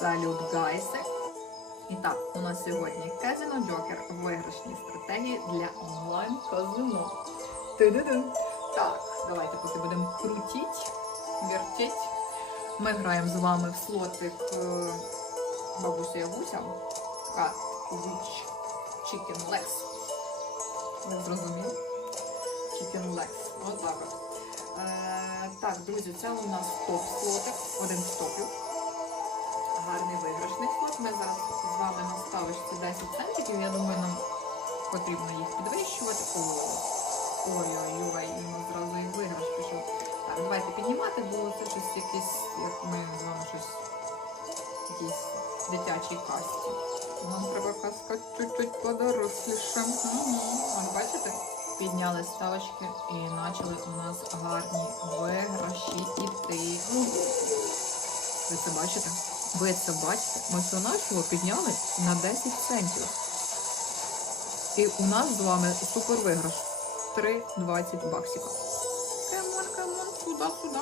Салют, гайси! І так, у нас сьогодні Казино Джокер виграшні стратегії для онлайн казино. Ти-ди-ди. Так, давайте поки будемо крутіть, вертіть. Ми граємо з вами в слотик е, бабуся Ягуся. Така Witch Chicken Legs. Ви зрозуміли? Chicken Legs. От. Е, так, друзі, це у нас топ-слотик, один з топів. Гарний виграшний слот. Ми зараз з вами на ставочці 10 центиків. Я думаю, нам потрібно їх підвищувати. Ой-ой-ой, зразу і виграш пішов. Так, давайте піднімати, бо це щось якесь, як ми з вами щось якісь дитячій касті. Нам треба казка чуть-чуть подоросліше. От бачите? Підняли ставочки і почали у нас гарні виграші іти. Ви це бачите? Ви це бачите? Ми все нашого підняли на 10 центів. І у нас з вами супер виграш. 3,20 баксика. Камон, камон, сюди, сюди.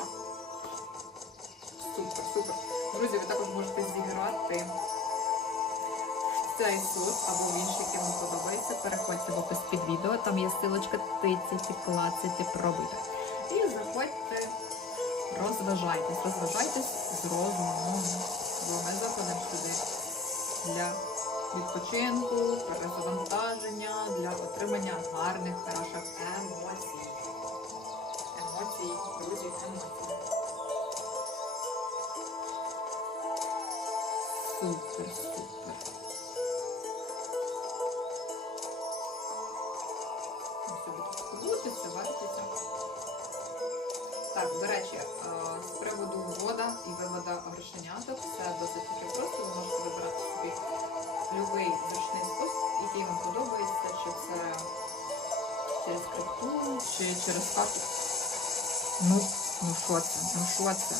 Супер, супер. Друзі, ви також можете зіграти цей слот або в інший, який вам подобається. Переходьте в опис під відео, там є силочка тицяти, клацати, пробити. І заходьте, розважайтесь, розважайтесь з розумом. Ми заходимо сюди для відпочинку, перезавантаження, для отримання гарних, хороших емоцій. Емоції, друзі, емоції. Супер, супер. Собі тут крутиться. Так, до речі, е, з приводу ввода і вивода крипту, чи через карту. Ну, ну що це? Ну що це?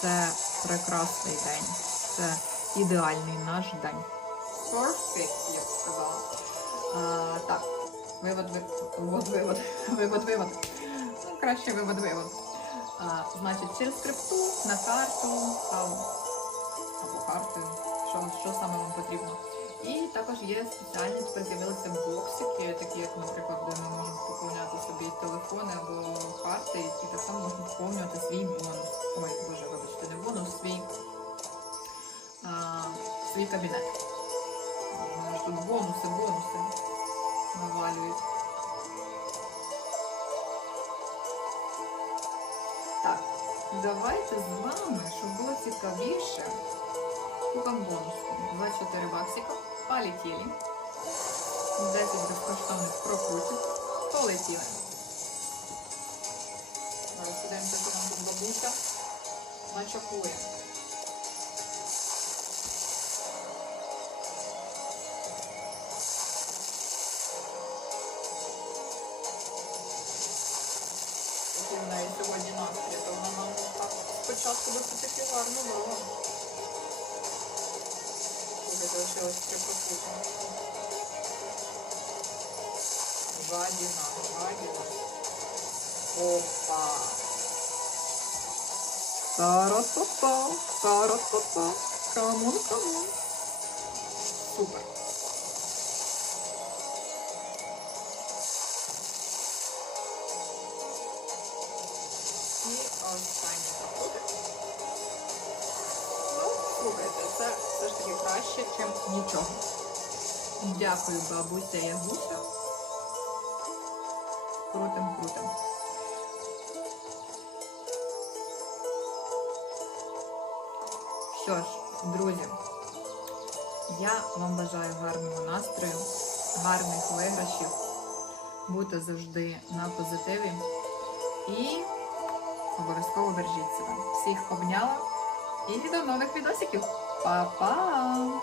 Це прекрасний день. Це ідеальний наш день. Perfect, я б сказала. А, так, вивод, вивод, вивод, вивод, вивод, вивод. Ну, краще вивод, вивод. А, значить, через крипту, на карту, там, або картою, що, що саме вам потрібно. Також є спеціальні тепер з'явилися боксики, такі як, наприклад, де ми можемо поповняти собі телефони або карти, і так само можна поповнювати свій бонус. Ой, боже, вибачте, не бонус, свій, а, свій кабінет. У тут бонуси, бонуси навалюють. Так, давайте з вами, щоб було цікавіше, купимо бонуску. 24 баксика. Полетіли. 10 безкоштовних прокрутів. Полетіли. Зараз подивимося, що нам тут бабуся начакує. Сьогодні настрій, то вона нам спочатку досить таки гарно дала. Слухайте, лишилось три прокрути. Жадіна, жадіна. Опа. Тара-та-та, тара-та-та. Камон, камон. Супер. Все ж таки краще, ніж нічого. Дякую, бабуся Ягуся. Крутим, крутим. Що ж, друзі, я вам бажаю гарного настрою, гарних виграшів. Будьте завжди на позитиві і обов'язково бережіть себе. Всіх обняла і до нових відосиків. Bye-bye.